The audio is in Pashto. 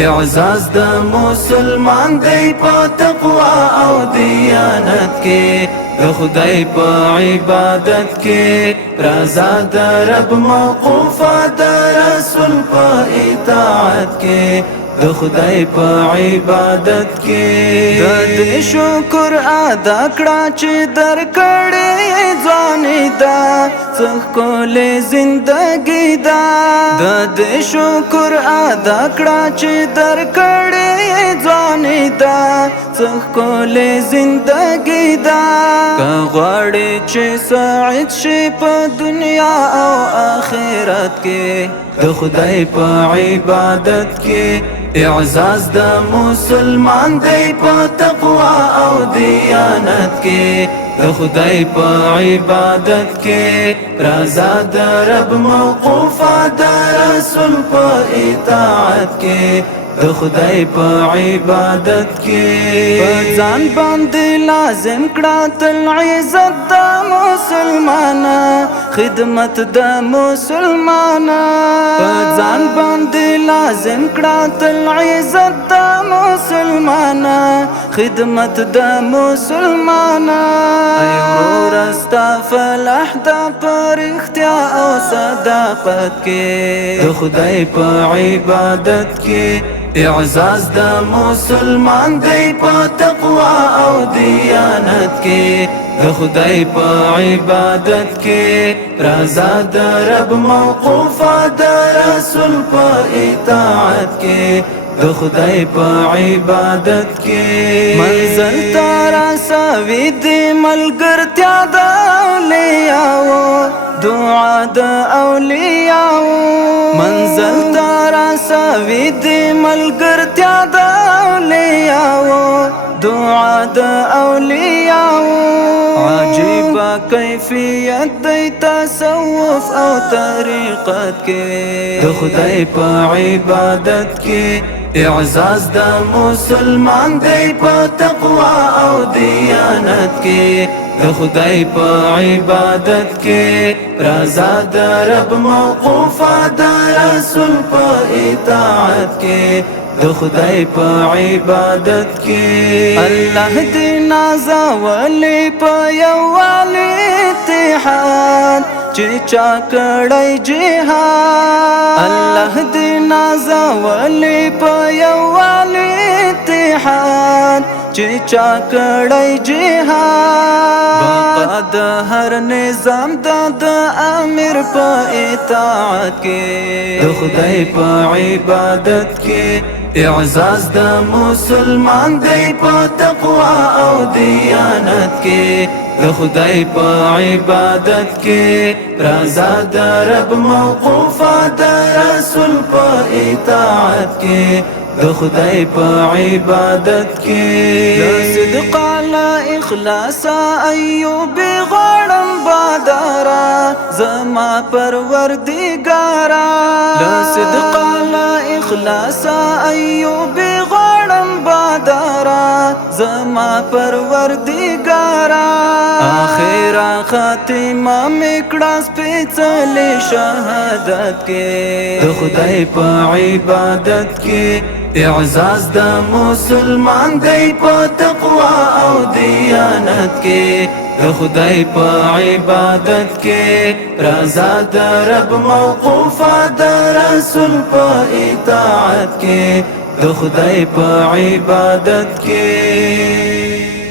اعزاز د مسلمان دی په تقوا او دیانت کې، د خدای په عبادت کې رضا د رب موقوفه، د رسول په اطاعت کې، د خدای په عبادت کې د دې شکر ادا کړه چې درکړې ځواني دا څښلې زندګي دا، د دې شکر ادا کړه چې درکړې ځواني دا څښلې زندګي دا، که غواړې چې سعید شې په دنیا او آخرت کې، د خدای په عبادت کې اعزاز د مسلمان دی په تقوا او دیانت کې، د خدای په عبادت کې رضا د رب موقوفه، د رسول په اطاعت کې، د خدای په عبادت کې په ځان باندې لازم کړه تل عزت د مسلمانا، خدمت د مسلمانا، په ځان باندې لازم کړه تل عزت د مسلمانا، خدمت د مسلمانا، ای ورور استا فلاح د پرختیا او صداقت کې، د خدای په عبادت کې اعزاز د مسلمان دی په تقوا او دیانت کې، د خدای په عبادت کې رضا د رب موقوفه، د رسول په اطاعت کې، د خدای په عبادت کې منزل تارا سوي دی ملګرتیا د اولیاء، دعا د اولیاء، منزل تارا سوي دی ملګرتیا د اولیاء، دعا د اولیاء، عجیب کیفیت دی تصوف او طریقت کې، د خدای په عبادت کې اعزاز د مسلمان دی په تقوا او دیانت کې، د خدای په عبادت کې رضا د رب موقوفه، د رسول په اطاعت کې، د خدای په عبادت کې الله دې نازولی په یووالي اتحاد چې چا کړی جهاد، الله دې نازولی په یووالي اتحاد چې چا کړی جهاد، بقا د هر نظام د امیر په اطاعت کې، د خدای په عبادت کې اعزاز د مسلمان دی په تقوا او دیانت کې، د خدای په عبادت کې رضا د رب موقوفه، د رسول په اطاعت کې، د خدای په عبادت کې لا صدق لا اخلاص ایوب غړم بادارا زما پروردگارا، لا صدق لا اخلاص ایوب غړم بادارا زما پروردگارا، اخر خاتمه میکړه سپېڅلې شهادت کې، د خدای په عبادت کې اعزاز د مسلمان دی په تقوا او دیانت کې، د خدای په عبادت کې رضا د رب موقوفه، د رسول په اطاعت کې، د خدای په عبادت کې